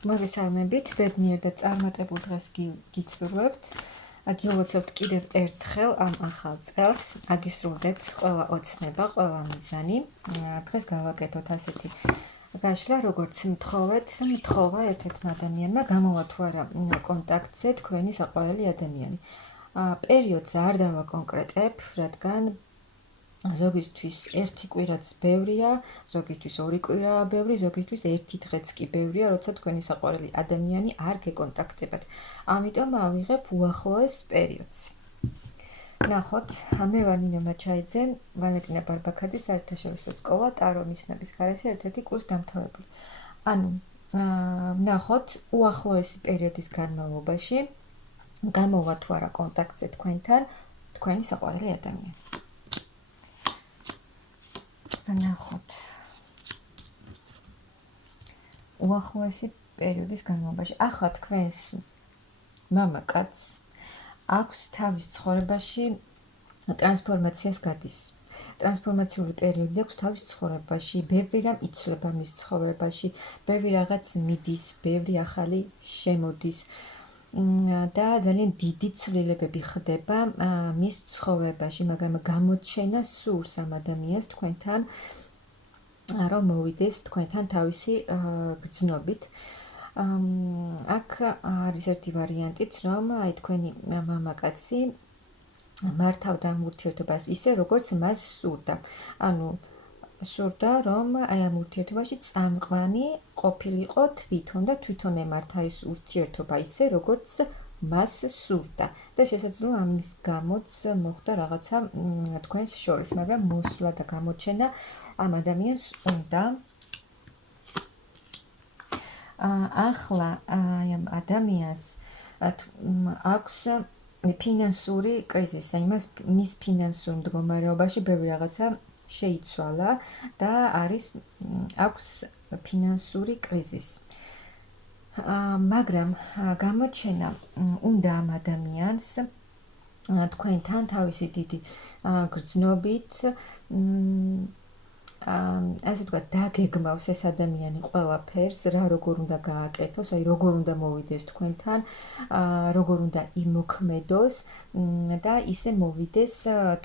მოგესალმებით, ბედნიერ და წარმატებულ დღეს გისურვებთ. გილოცავთ კიდევ ერთხელ ამ ახალ წელს. აგისრულდეთ ყველა ოცნება, ყველა მიზანი. დღეს გავაკეთოთ ასეთი გაშლა, როგორც მთხოვა ერთ-ერთმა ადამიანმა გამოვა თუ არა კონტაქტზე თქვენი საყვარელი ადამიანი. პერიოდს არ დავაკონკრეტებ, რადგან ზოგისთვის ერთი კვირაც ბევრია, ზოგისთვის ორი კვირაა ბევრი, ზოგისთვის ერთი დღეც კი ბევრია, როცა თქვენი საყვარელი ადამიანი არ გეკონტაქტებათ. ამიტომ ავიღებ უახლოეს პერიოდს. ნახოთ, მე ვარ ნინო მაჩაიძე, ვალენტინა ბარბაქაძის საერთაშორისო სკოლა ტარო ნიშნების გარეშე ერთ-ერთი კურს დამთავრებული. ანუ ნახოთ, უახლოესი პერიოდის განმავლობაში გამოვა თუ არა კონტაქტზე თქვენთან თქვენი საყვარელი ადამიანი. ნახოთ უახლოესი პერიოდის განმავლობაში. ახლა თქვენს მამაკაცს აქვს თავის ცხოვრებაში ტრანსფორმაციას გადის. ტრანსფორმაციული პერიოდი აქვს თავის ცხოვრებაში, ბევრი რამ იცვლება მის ცხოვრებაში, ბევრი რაღაც მიდის, ბევრი ახალი შემოდის. და ძალიან დიდი ცვლილებები ხდება მის ცხოვრებაში, მაგრამ გამოჩენა სურს ამ ადამიანს თქვენთან, რომ მოვიდეს თქვენთან თავისი გრძნობით. აქ არის ერთი ვარიანტიც, რომ აი თქვენი მამაკაცი მართავდა ამ ურთიერთობას ისე, როგორც მას სურდა. ანუ სურდა, რომ აი ამ ურთიერთობაში წამყვანი ყოფილიყო თვითონ და თვითონ ემართა ეს ურთიერთობა ისე, როგორც მას სურდა. და შესაძლოა ამის გამოც მოხდა რაღაცა თქვენს შორის, მაგრამ მოსვლა და გამოჩენა ამ ადამიანს უნდა. ახლა აი ამ ადამიანს აქვს ფინანსური კრიზისი, მის ფინანსურ მდგომარეობაში ბევრი რაღაცა შეიცვალა და აქვს ფინანსური კრიზისი. მაგრამ გამოჩენა უნდა ამ ადამიანს თქვენთან თავისი დიდი გრძნობით, ასე ვთქვათ, დაგეგმავს ეს ადამიანი ყველაფერს, რა როგორ უნდა გააკეთოს, აი როგორ უნდა მოვიდეს თქვენთან, როგორ უნდა იმოქმედოს და ისე მოვიდეს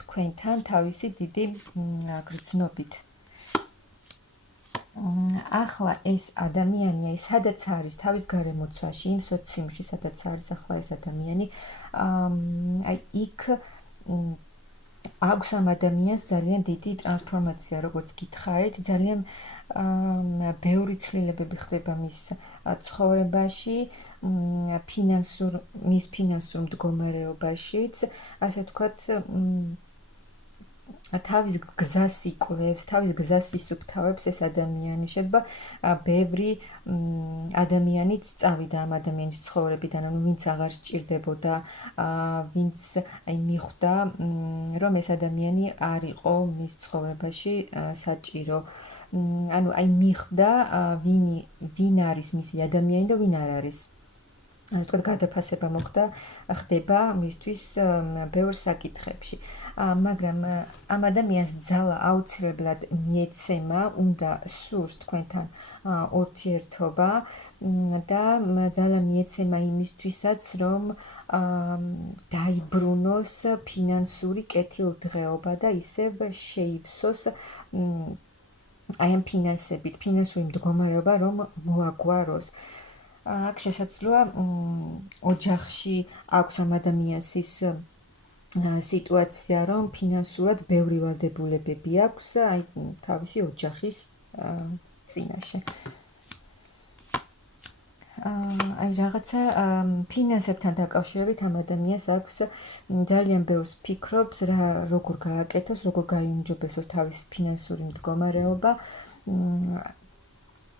თქვენთან თავისი დიდი გრძნობით. ახლა ეს ადამიანია, სადაც არის თავის გარემოცვაში, იმ სოციუმში, სადაც არის ახლა ეს ადამიანი, აი იქ აქვს ამ ადამიანს ძალიან დიდი ტრანსფორმაცია, როგორც გითხარით, ძალიან ბევრი ცვლილებები ხდება მის ცხოვრებაში, მის ფინანსურ მდგომარეობაშიც, ასე ვთქვათ, თავის გზას იკვლევს, თავის გზას ისუფთავებს ეს ადამიანი. შეიძლება ბევრი ადამიანიც წავიდა ამ ადამიანის ცხოვრებიდან, ანუ ვინც აღარ სჭირდებოდა, ვინც მიხვდა, რომ ეს ადამიანი არ იყო მის ცხოვრებაში საჭირო. ანუ მიხვდა, ვინ არის მისი ადამიანი და ვინ არ არის. ასე ვთქვათ, გადაფასება ხდება მისთვის ბევრ საკითხებში. მაგრამ ამ ადამიანს ძალა აუცილებლად მიეცემა, უნდა სურს თქვენთან ურთიერთობა და ძალა მიეცემა იმისთვისაც, რომ დაიბრუნოს ფინანსური კეთილდღეობა და ისევ შეივსოს აი ამ ფინანსებით, ფინანსური მდგომარეობა რომ მოაგვაროს. აქ შესაძლოა ოჯახში აქვს ამ ადამიანს ის სიტუაცია, რომ ფინანსურად ბევრი ვალდებულებები აქვს აი თავისი ოჯახის წინაშე. აი რაღაცა ფინანსებთან დაკავშირებით ამ ადამიანს აქვს ძალიან ბევრს ფიქრობს, როგორ გააკეთოს, როგორ გაიუმჯობესოს თავისი ფინანსური მდგომარეობა.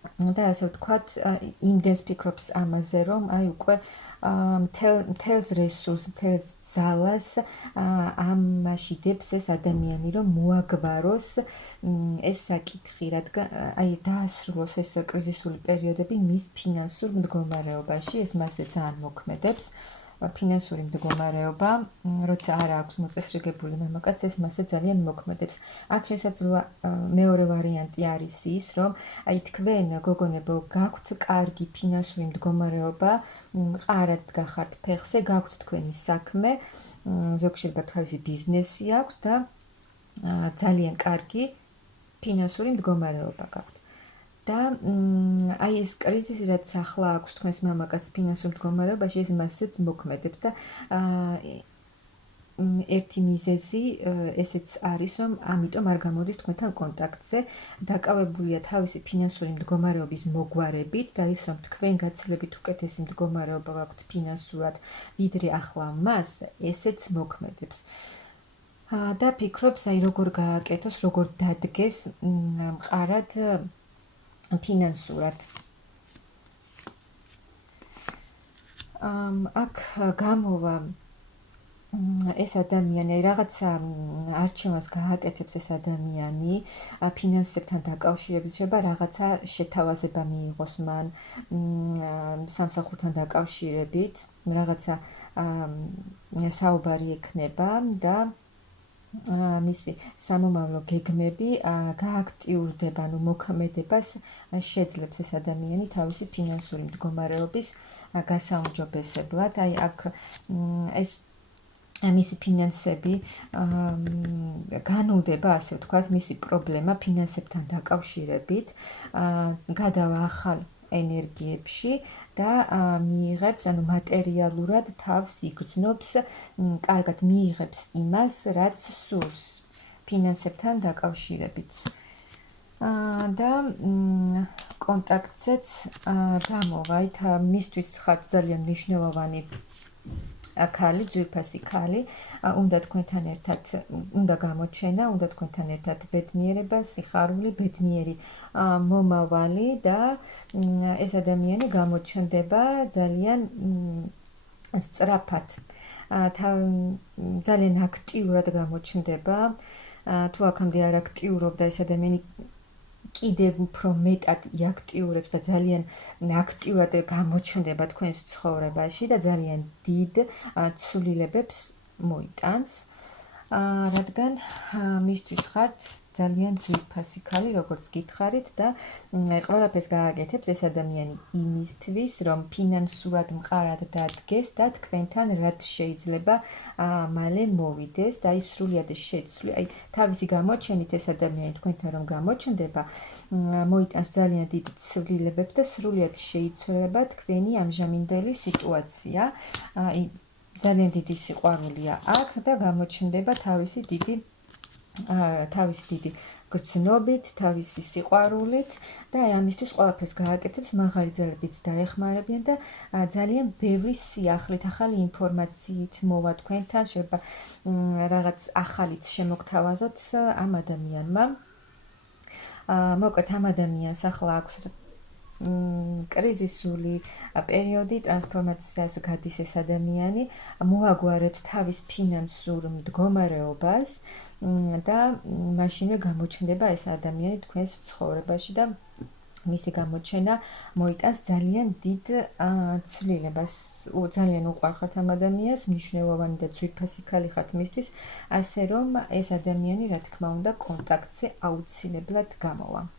და ასე ვთქვათ, იმდენს ფიქრობს ამაზე, რომ აი უკვე მთელს რესურსს, მთელს ძალას ამაში დებს ეს ადამიანი, რომ მოაგვაროს ეს საკითხი, რადგან აი დაასრულოს ეს კრიზისული პერიოდები მის ფინანსურ მდგომარეობაში, ეს მასზე ძალიან მოქმედებს. ფინანსური მდგომარეობა, როცა არ აქვს მოწესრიგებული მამაკაცს, ეს მასე ძალიან მოქმედებს. აქ შესაძლოა მეორე ვარიანტი არის ის, რომ აი თქვენ გოგონებო გაქვთ კარგი ფინანსური მდგომარეობა, მყარად დგახართ ფეხზე, გაქვთ თქვენი საქმე, ზოგ შეიძლება თავისი ბიზნესი აქვს და ძალიან კარგი ფინანსური მდგომარეობა გაქვთ. და აი ეს კრიზისი, რაც ახლა აქვს თქვენს მამაკაცს ფინანსურ მდგომარეობაში, ეს მასეც მოქმედებს და ერთი მიზეზი ესეც არის, რომ ამიტომ არ გამოდის თქვენთან კონტაქტზე, დაკავებულია თავისი ფინანსური მდგომარეობის მოგვარებით და ის, რომ თქვენ გაცილებით უკეთესი მდგომარეობა გაქვთ ფინანსურად, ვიდრე ახლა მას, ესეც მოქმედებს. და ფიქრობს, აი როგორ გააკეთოს, როგორ დადგეს მყარად ფინანსურად. აქ გამოვა ეს ადამიანი, რაღაცა არჩევანს გააკეთებს ეს ადამიანი ფინანსებთან დაკავშირებით, შეიძლება რაღაცა შეთავაზება მიიღოს მან სამსახურთან დაკავშირებით, რაღაცა საუბარი ექნება და მისი სამომავლო გეგმები გააქტიურდება, ანუ მოქმედებას შეძლებს ეს ადამიანი თავისი ფინანსური მდგომარეობის გასაუმჯობესებლად. აი აქ ეს მისი ფინანსები განულდება, ასე ვთქვათ, მისი პრობლემა ფინანსებთან დაკავშირებით, გადავა ახალ ენერგიებში და მიიღებს, ანუ მატერიალურად თავს იგრძნობს, კარგად მიიღებს იმას, რაც სურს ფინანსებთან დაკავშირებით. და კონტაქტზეც გამოვა, აი მისთვის ხართ ძალიან მნიშვნელოვანი ქალი, ძვირფასი ქალი, უნდა თქვენთან ერთად, უნდა გამოჩენა, უნდა თქვენთან ერთად ბედნიერება, სიხარული, ბედნიერი მომავალი და ეს ადამიანი გამოჩნდება ძალიან სწრაფად, ძალიან აქტიურად გამოჩნდება, თუ აქამდე არ აქტიურობდა ეს ადამიანი კიდევ უფრო მეტად იაქტიურებს და ძალიან აქტიურად გამოჩნდება თქვენს ცხოვრებაში და ძალიან დიდ ცვლილებებს მოიტანს, რადგან მისთვის ხართ ძალიან ძვირფასი ქალი, როგორც გითხარით და ყველაფერს გააკეთებს ეს ადამიანი იმისთვის, რომ ფინანსურად მყარად დადგეს და თქვენთან რაც შეიძლება მალე მოვიდეს და აი სრულად შეცვლი, აი თავისი გამოჩენით ეს ადამიანი თქვენთან რომ გამოჩნდება, მოიტანს ძალიან დიდ ცვლილებებს და სრულად შეიცვლება თქვენი ამჟამინდელი სიტუაცია. აი ძალიან დიდი სიყვარულია აქ და გამოჩნდება თავისი დიდი გრძნობით, თავისი სიყვარულით და აი ამისთვის ყველაფერს გააკეთებს, მაღალი ძალებიც დაეხმარებიან და ძალიან ბევრი სიახლით, ახალი ინფორმაციით მოვა თქვენთან, შეიძლება რაღაც ახალიც შემოგთავაზოთ ამ ადამიანმა. მოკლედ ამ ადამიანს ახლა აქვს კრიზისული პერიოდი, ტრანსფორმაციას გადის ეს ადამიანი, მოაგვარებს თავის ფინანსურ მდგომარეობას და მაშინვე გამოჩნდება ეს ადამიანი თქვენს ცხოვრებაში და მისი გამოჩენა მოიტანს ძალიან დიდ ცვლილებას. ძალიან უყვარხართ ამ ადამიანს, მნიშვნელოვანი და ძვირფასი ქალი ხართ მისთვის, ასე რომ ეს ადამიანი, რა თქმა უნდა, კონტაქტზე აუცილებლად გამოვა.